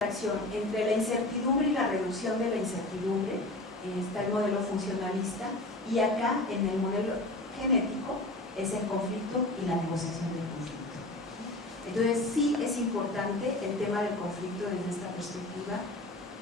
Entre la incertidumbre y la reducción de la incertidumbre está el modelo funcionalista, y acá en el modelo genético es el conflicto y la negociación del conflicto. Entonces sí es importante el tema del conflicto desde esta perspectiva,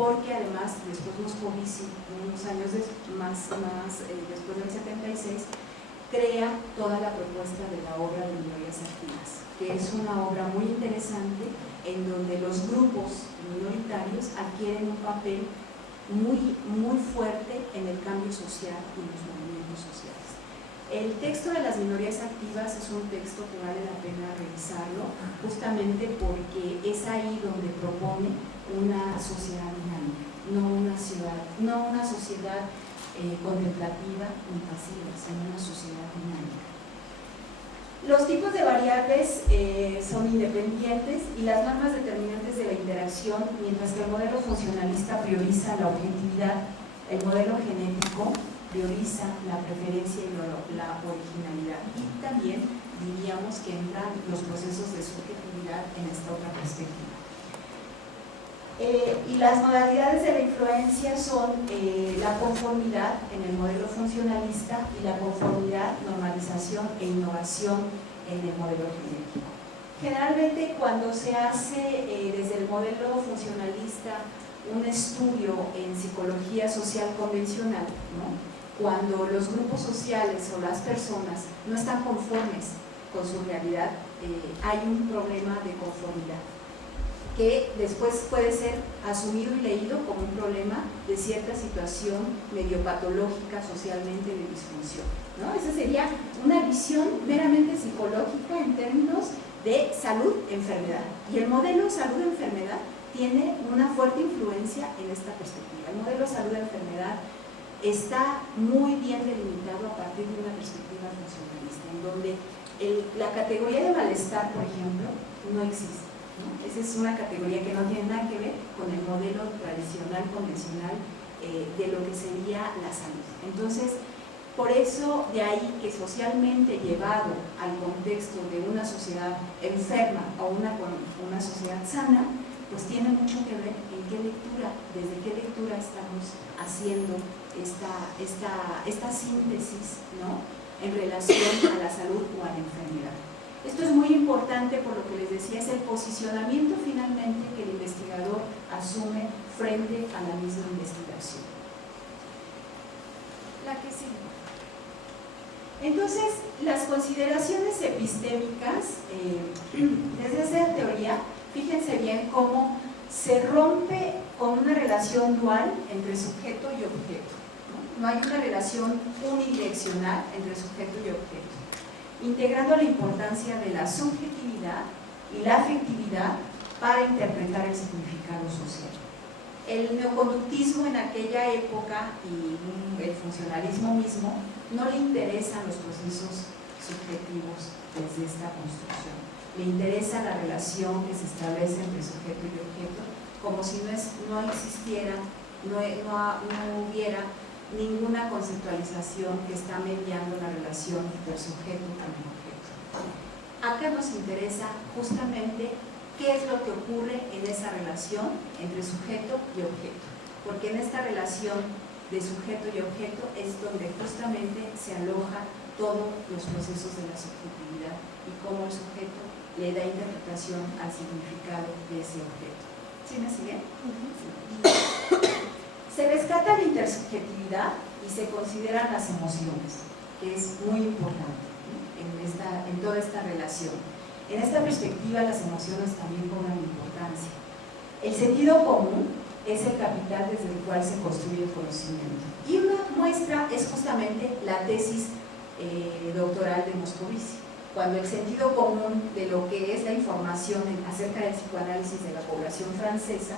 porque además después Moscovici, unos años después del 76, crea toda la propuesta de la obra de minorías activas, que es una obra muy interesante en donde los grupos minoritarios adquieren un papel muy fuerte en el cambio social y en los movimientos sociales. El texto de las minorías activas es un texto que vale la pena revisarlo, justamente porque es ahí donde propone una sociedad dinámica, no una sociedad contemplativa ni pasiva, sino una sociedad dinámica. Los tipos de variables son independientes y las normas determinantes de la interacción, mientras que el modelo funcionalista prioriza la objetividad, el modelo genético prioriza la preferencia y la originalidad. Y también diríamos que entran los procesos de subjetividad en esta otra perspectiva. Y las modalidades de la influencia son la conformidad en el modelo funcionalista y la conformidad, normalización e innovación en el modelo genético. Generalmente cuando se hace desde el modelo funcionalista un estudio en psicología social convencional, ¿no? Cuando los grupos sociales o las personas no están conformes con su realidad, hay un problema de conformidad, que después puede ser asumido y leído como un problema de cierta situación medio patológica socialmente de disfunción, ¿no? Esa sería una visión meramente psicológica en términos de salud-enfermedad. Y el modelo salud-enfermedad tiene una fuerte influencia en esta perspectiva. El modelo salud-enfermedad está muy bien delimitado a partir de una perspectiva funcionalista, en donde la categoría de malestar, por ejemplo, no existe. Esa es una categoría que no tiene nada que ver con el modelo tradicional, convencional de lo que sería la salud. Entonces, por eso de ahí que socialmente llevado al contexto de una sociedad enferma o una sociedad sana, pues tiene mucho que ver en qué lectura, desde qué lectura estamos haciendo esta síntesis, ¿no?, en relación a la salud o a la enfermedad. Esto es muy importante, por lo que les decía, es el posicionamiento finalmente que el investigador asume frente a la misma investigación. La que sigue. Entonces, las consideraciones epistémicas, desde esa teoría, fíjense bien cómo se rompe con una relación dual entre sujeto y objeto, ¿no? No hay una relación unidireccional entre sujeto y objeto, integrando la importancia de la subjetividad y la afectividad para interpretar el significado social. El neoconductismo en aquella época y el funcionalismo mismo no le interesan los procesos subjetivos desde esta construcción. Le interesa la relación que se establece entre sujeto y objeto, como si no existiera, no hubiera ninguna conceptualización que está mediando la relación del sujeto con el objeto. Acá nos interesa justamente qué es lo que ocurre en esa relación entre sujeto y objeto, porque en esta relación de sujeto y objeto es donde justamente se alojan todos los procesos de la subjetividad y cómo el sujeto le da interpretación al significado de ese objeto. ¿Sí me siguen? Se rescata la intersubjetividad y se consideran las emociones, que es muy importante, ¿no?, en toda esta relación. En esta perspectiva, las emociones también cobran importancia. El sentido común es el capital desde el cual se construye el conocimiento. Y una muestra es justamente la tesis doctoral de Moscovici, cuando el sentido común de lo que es la información acerca del psicoanálisis de la población francesa,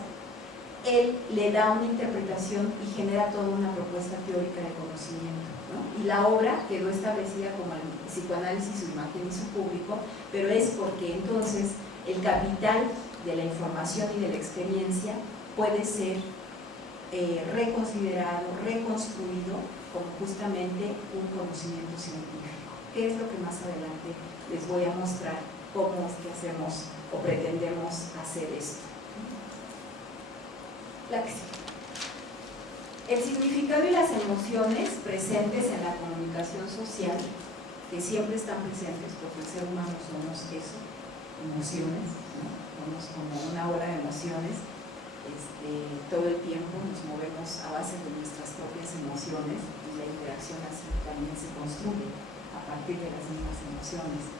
él le da una interpretación y genera toda una propuesta teórica de conocimiento, ¿no? Y la obra quedó establecida como el psicoanálisis, su imagen y su público, pero es porque entonces el capital de la información y de la experiencia puede ser reconsiderado, reconstruido como justamente un conocimiento científico, que es lo que más adelante les voy a mostrar cómo es que hacemos o pretendemos hacer esto. La que sí. El significado y las emociones presentes en la comunicación social, que siempre están presentes, porque el ser humano somos eso, emociones, ¿no? Somos como una ola de emociones. Todo el tiempo nos movemos a base de nuestras propias emociones y la interacción así también se construye a partir de las mismas emociones.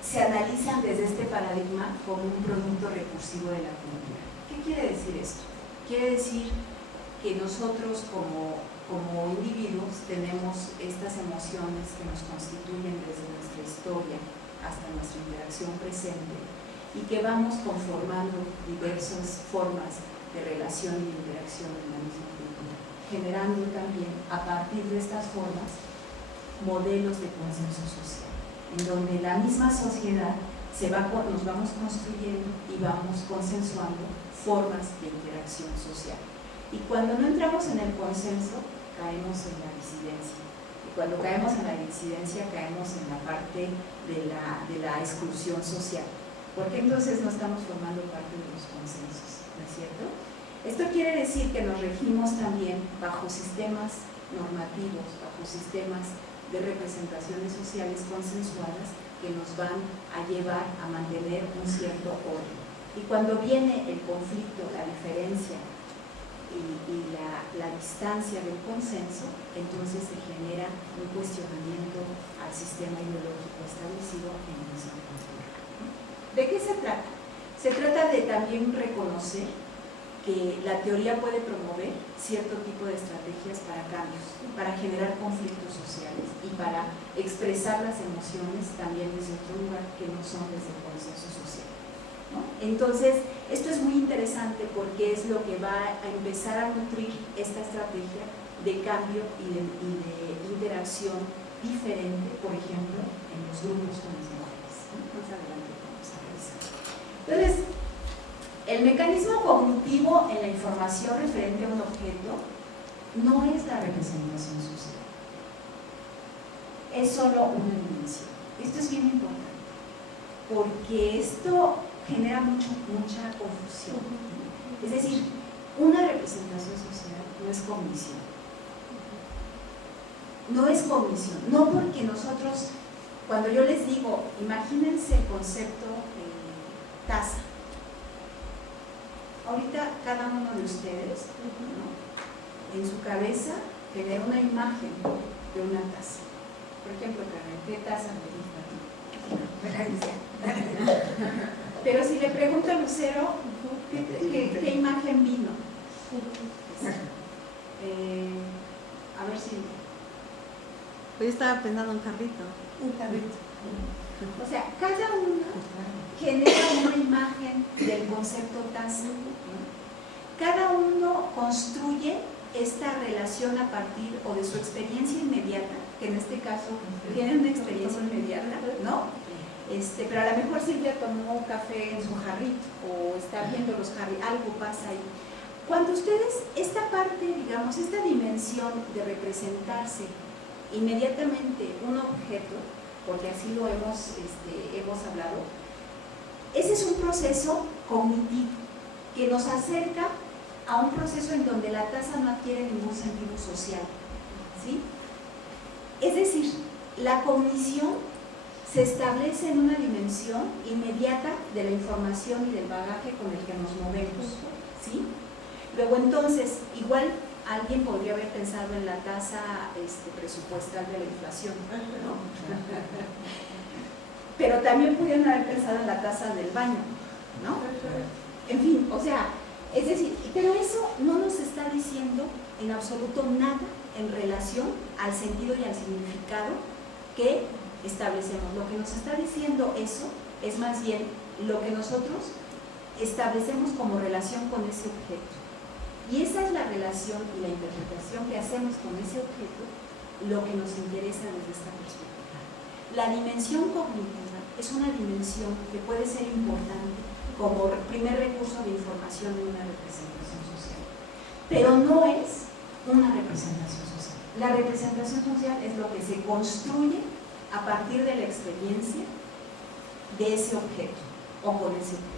Se analizan desde este paradigma como un producto recursivo de la cultura. ¿Qué quiere decir esto? Quiere decir que nosotros como individuos tenemos estas emociones que nos constituyen desde nuestra historia hasta nuestra interacción presente y que vamos conformando diversas formas de relación y de interacción en la misma cultura, generando también a partir de estas formas modelos de consenso social, en donde la misma sociedad nos vamos construyendo y vamos consensuando formas de interacción social. Y cuando no entramos en el consenso, caemos en la disidencia. Y cuando caemos en la disidencia, caemos en la parte de la exclusión social. Porque entonces no estamos formando parte de los consensos, ¿no es cierto? Esto quiere decir que nos regimos también bajo sistemas normativos, bajo sistemas de representaciones sociales consensuadas que nos van a llevar a mantener un cierto orden. Y cuando viene el conflicto, la diferencia y la distancia del consenso, entonces se genera un cuestionamiento al sistema ideológico establecido en nuestra cultura. ¿De qué se trata? Se trata de también reconocer que la teoría puede promover cierto tipo de estrategias para cambios, para generar conflictos sociales y para expresar las emociones también desde otro lugar que no son desde el consenso social, ¿no? Entonces, esto es muy interesante porque es lo que va a empezar a nutrir esta estrategia de cambio y de interacción diferente, por ejemplo, en los grupos con las mujeres, ¿no? Más adelante vamos a revisar. Entonces, el mecanismo cognitivo en la información referente a un objeto no es la representación social, es solo una dimensión. Esto es bien importante, porque esto genera mucha confusión. Es decir, una representación social no es cognición. No es cognición, no porque nosotros, cuando yo les digo, imagínense el concepto taza. Ahorita cada uno de ustedes, ¿no?, en su cabeza genera una imagen de una taza. Por ejemplo, Carmen, ¿qué taza me gusta? Pero si le pregunto a Lucero, ¿qué imagen vino? A ver si... Yo estaba pensando en un carrito. Un carrito. O sea, cada uno genera una imagen del concepto taza, ¿no? Cada uno construye esta relación a partir o de su experiencia inmediata, que en este caso tiene una experiencia inmediata, ¿no? Pero a lo mejor Silvia tomó café en su jarrito o está viendo los jarritos, algo pasa ahí. Cuando ustedes, esta parte, digamos, esta dimensión de representarse inmediatamente un objeto, porque así lo hemos hablado, ese es un proceso cognitivo que nos acerca a un proceso en donde la taza no adquiere ningún sentido social, ¿sí? Es decir, la cognición se establece en una dimensión inmediata de la información y del bagaje con el que nos movemos, ¿sí? Luego entonces, igual alguien podría haber pensado en la tasa presupuestal de la inflación, ¿no? Pero también pudieron haber pensado en la tasa del baño, ¿no? En fin, o sea, es decir, pero eso no nos está diciendo en absoluto nada en relación al sentido y al significado que establecemos. Lo que nos está diciendo eso es más bien lo que nosotros establecemos como relación con ese objeto. Y esa es la relación y la interpretación que hacemos con ese objeto, lo que nos interesa desde esta perspectiva. La dimensión cognitiva es una dimensión que puede ser importante como primer recurso de información en una representación social, pero no es una representación social. La representación social es lo que se construye a partir de la experiencia de ese objeto o con ese objeto.